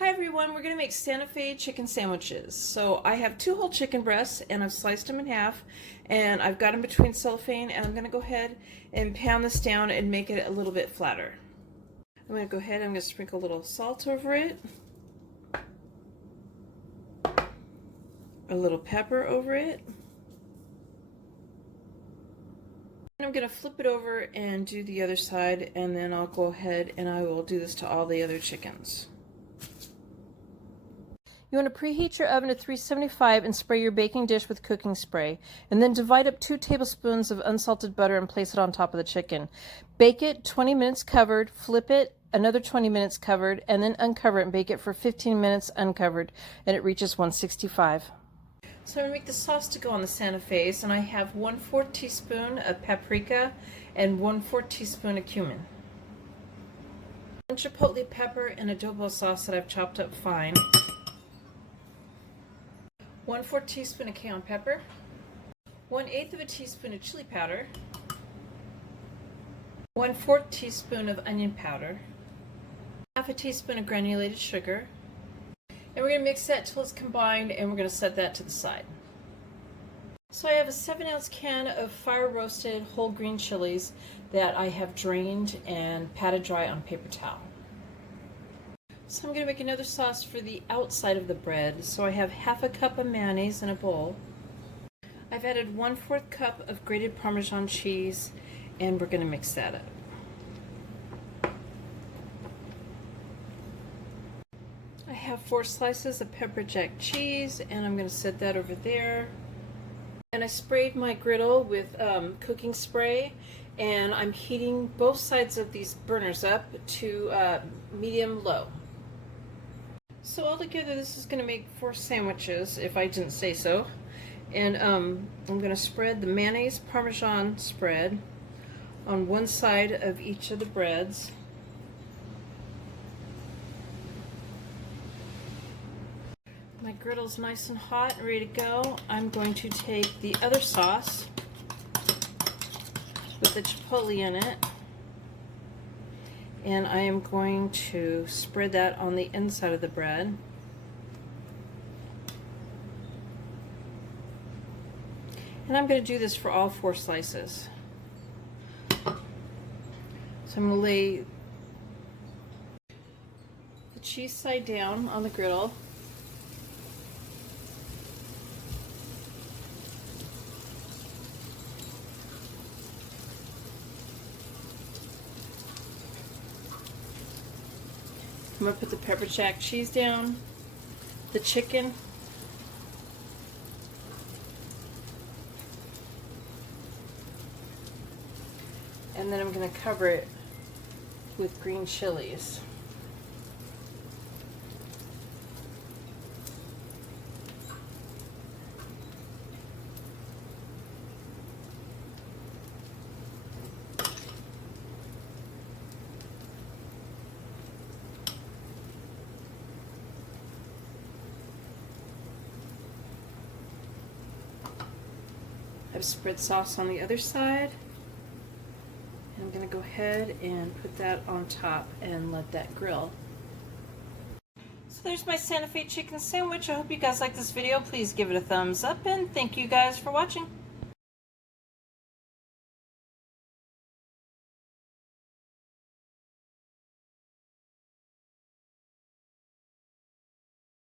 Hi everyone, we're going to make Santa Fe chicken sandwiches. So I have 2 whole chicken breasts and I've sliced them in half and I've got them between cellophane, and I'm going to go ahead and pound this down and make it a little bit flatter. I'm going to go ahead and I'm going to sprinkle a little salt over it, a little pepper over it, and I'm going to flip it over and do the other side, and then I'll go ahead and I will do this to all the other chickens. You want to preheat your oven to 375 and spray your baking dish with cooking spray, and then divide up 2 tablespoons of unsalted butter and place it on top of the chicken. Bake it 20 minutes covered, flip it another 20 minutes covered, and then uncover it and bake it for 15 minutes uncovered, and it reaches 165. So I'm going to make the sauce to go on the Santa Fe's, and I have 1/4 teaspoon of paprika and 1/4 teaspoon of cumin. 1 chipotle pepper and adobo sauce that I've chopped up fine. 1/4 teaspoon of cayenne pepper, 1/8 of a teaspoon of chili powder, 1/4 teaspoon of onion powder, 1/2 a teaspoon of granulated sugar, and we're going to mix that till it's combined, and we're going to set that to the side. So I have a 7-ounce can of fire roasted whole green chilies that I have drained and patted dry on paper towel. So I'm going to make another sauce for the outside of the bread. So I have 1/2 cup of mayonnaise in a bowl. I've added 1/4 cup of grated Parmesan cheese, and we're going to mix that up. I have 4 slices of pepper jack cheese, and I'm going to set that over there. And I sprayed my griddle with cooking spray, and I'm heating both sides of these burners up to medium-low. So altogether this is going to make 4 sandwiches, if I didn't say so. And I'm going to spread the mayonnaise Parmesan spread on one side of each of the breads. My griddle's nice and hot and ready to go. I'm going to take the other sauce with the chipotle in it, and I am going to spread that on the inside of the bread. And I'm going to do this for all 4 slices. So I'm going to lay the cheese side down on the griddle. I'm going to put the pepper jack cheese down, the chicken, and then I'm going to cover it with green chilies. I've spread sauce on the other side. I'm going to go ahead and put that on top and let that grill. So there's my Santa Fe chicken sandwich. I hope you guys like this video. Please give it a thumbs up, and thank you guys for watching.